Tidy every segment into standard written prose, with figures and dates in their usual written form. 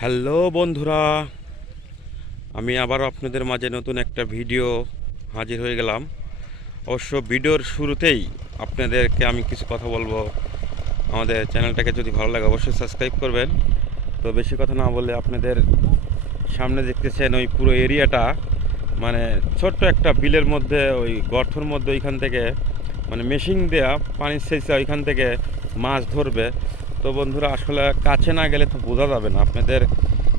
Hello বন্ধুরা, আমি আবার আপনাদের মাঝে নতুন একটা ভিডিও হাজির হয়ে গেলাম। অবশ্য ভিডিওর শুরুতেই আপনাদেরকে আমি কিছু কথা বলবো। আমাদের চ্যানেলটাকে যদি ভালো লাগে অবশ্যই সাবস্ক্রাইব করবেন। তো বেশি কথা না বললে, আপনাদের সামনে দেখতেছেন ওই পুরো এরিয়াটা, মানে ছোট্ট একটা বিলের মধ্যে, ওই গর্তর মধ্যে ওইখান থেকে মানে মেশিন দেয়া পানির সেচে ওইখান থেকে মাছ ধরবে। তো বন্ধুরা, আসলে কাছে না গেলে তো বোঝা যাবে না। আপনাদের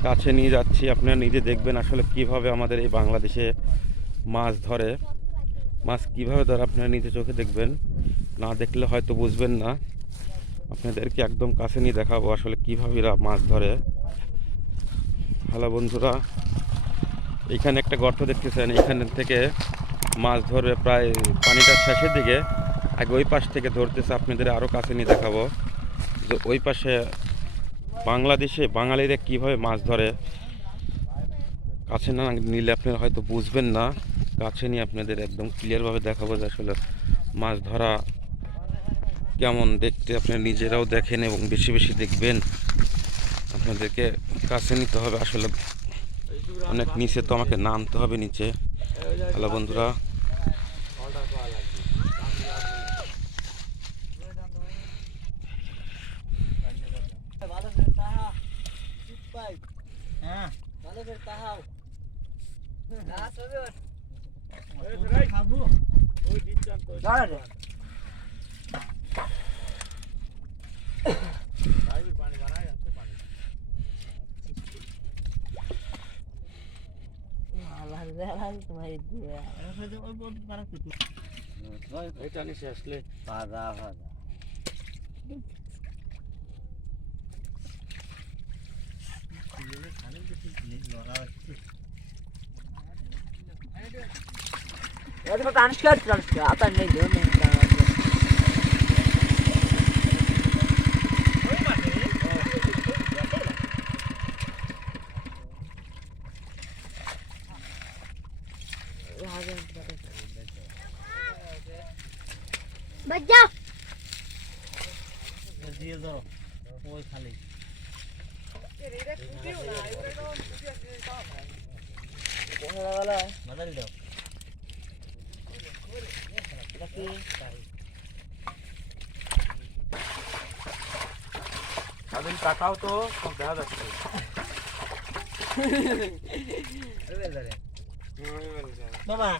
কাছে নিয়ে যাচ্ছি, আপনারা নিজে দেখবেন আসলে কিভাবে আমাদের এই বাংলাদেশে মাছ ধরে। মাছ কিভাবে ধরে আপনারা নিজে চোখে দেখবেন, না দেখলে হয়তো বুঝবেন না। আপনাদেরকে একদম কাছে নিয়ে দেখাবো আসলে কিভাবে এরা মাছ ধরে। হ্যালো বন্ধুরা, এইখানে একটা গর্ত দেখতেছেন, এইখান থেকে মাছ ধরবে প্রায় পানিটার শেষের দিকে। আগে ওই পাশ থেকে ধরতেছে, আপনাদের আরও কাছে নিয়ে দেখাবো যে ওই পাশে বাংলাদেশে বাঙালিরা কীভাবে মাছ ধরে। কাছে না নিলে আপনারা হয়তো বুঝবেন না, কাছে নিয়ে আপনাদের একদম ক্লিয়ারভাবে দেখাবো যে আসলে মাছ ধরা কেমন দেখতে। আপনারা নিজেরাও দেখেন এবং বেশি বেশি দেখবেন। আপনাদেরকে কাছে নিতে হবে, আসলে অনেক নিচে, তো আমাকে নামতে হবে নিচে। হ্যালো বন্ধুরা, এটা নিচে আসলে ভাজা ভাজা आता नहीं दो बच्चा দিয়ে ধরো ওই খালি বাদাল দাও তাদের টাকাও তো সব দেখা যাচ্ছে। বাবা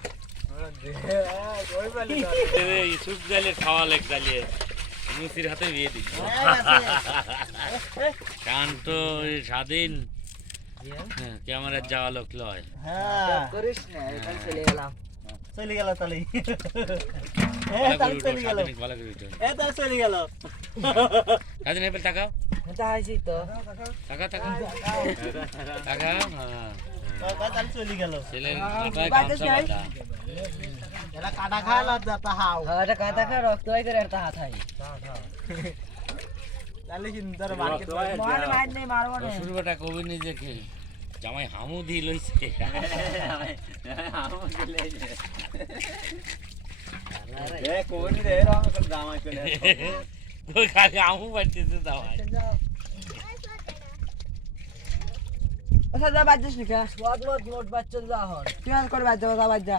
ইসুফ জালে খাওয়া লেগ জ্বালিয়ে মুসির হাতে বিয়ে দিচ্ছি। কান তো স্বাধীন, ক্যামেরার যাওয়া লোক লয়। হ্যাঁ করিস না এটা চলে গেলাম চলে গেল তালি চলে গেল এটা চলে গেল কাজে নেই টাকাও এটা আইছি তো টাকা টাকা টাকা তালি চলে গেল ছেলে গামছা বাঁধা। এটা কাটা খা লজ্জা তাহাও এটা কাটা খা রক্ত হয় করে এটা হাত হয় তালি সুন্দর মার্কেট মার মার নেই মারবো না শুরু বেটা কবি নিজেকে জামাই হামু দি লইছে। হামু দিলে এ কোন রে রং করে জামাই চলে ওই খালি হামু বাড়তেছে জামাই। আচ্ছা যা বাজছিস নি কা বহুত বহুত মোট বাচ্চা যা হন তুই আর করে বাজ যা বাজ যা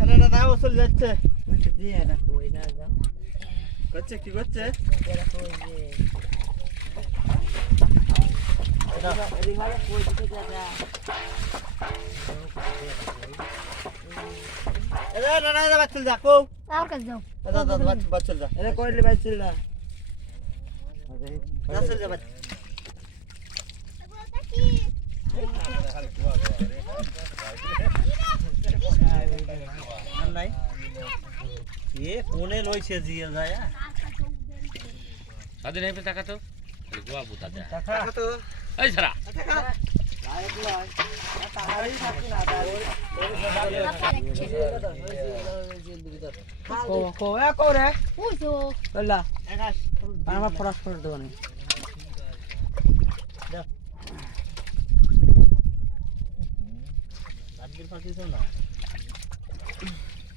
আরে না দাও চলে যাচ্ছে দিয়ে না কই না যা করছে কি করছে এরা কই যে এটা রিভারে কই দিতে যা এরে না না যা বাচ্চা যা কো और कर जाओ দাদা বাচ্চা যা এরে কইলে বাচ্চা যা চল যা বাচ্চা নাই এ কোনে লইছে জিয়া যায় কাজে নেই টাকা তো খালি গোয়া বুতা দেয়। টাকা তো এই ছাড়া पूछो আমার ফরাস করে দেবো না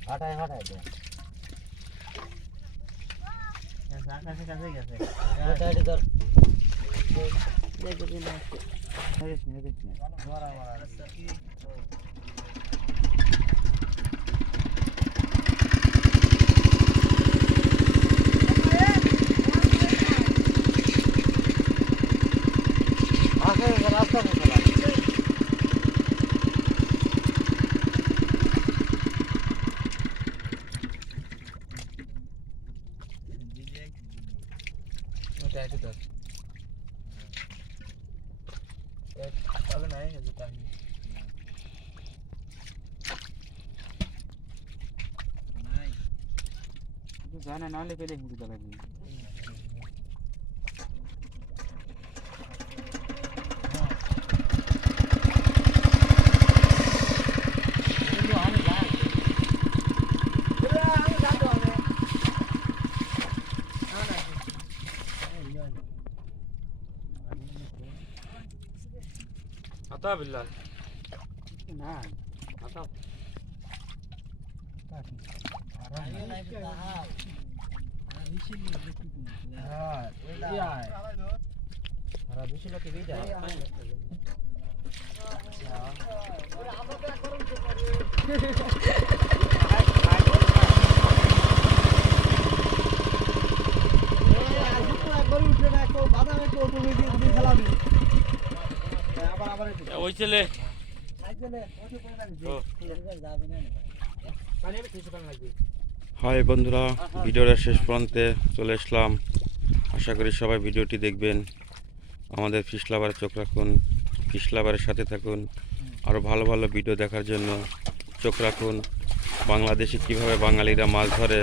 হাঁটায় হাঁটায় আকাশে কাছে গেছে দেখবি না রাস্তা জানা নাহলে পেলে বুঝতে লাগবে আতা বিল্লাল না আতা বেশি লোকে ওই ছেলে হাই বন্ধুরা, ভিডিওর শেষ প্রান্তে চলে আসলাম। আশা করি সবাই ভিডিওটি দেখবেন। আমাদের ফিশ লাভারে চোখ রাখুন, ফিশ লাভারের সাথে থাকুন। আরও ভালো ভালো ভিডিও দেখার জন্য চোখ রাখুন। বাংলাদেশে কিভাবে বাঙালিরা মাছ ধরে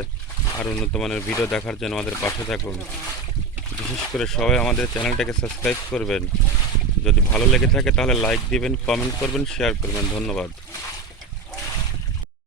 আর উন্নত মানের ভিডিও দেখার জন্য আমাদের পাশে থাকুন। বিশেষ করে সবাই আমাদের চ্যানেলটাকে সাবস্ক্রাইব করবেন। যদি ভালো লেগে থাকে তাহলে লাইক দিবেন, কমেন্ট করবেন, শেয়ার করবেন। ধন্যবাদ।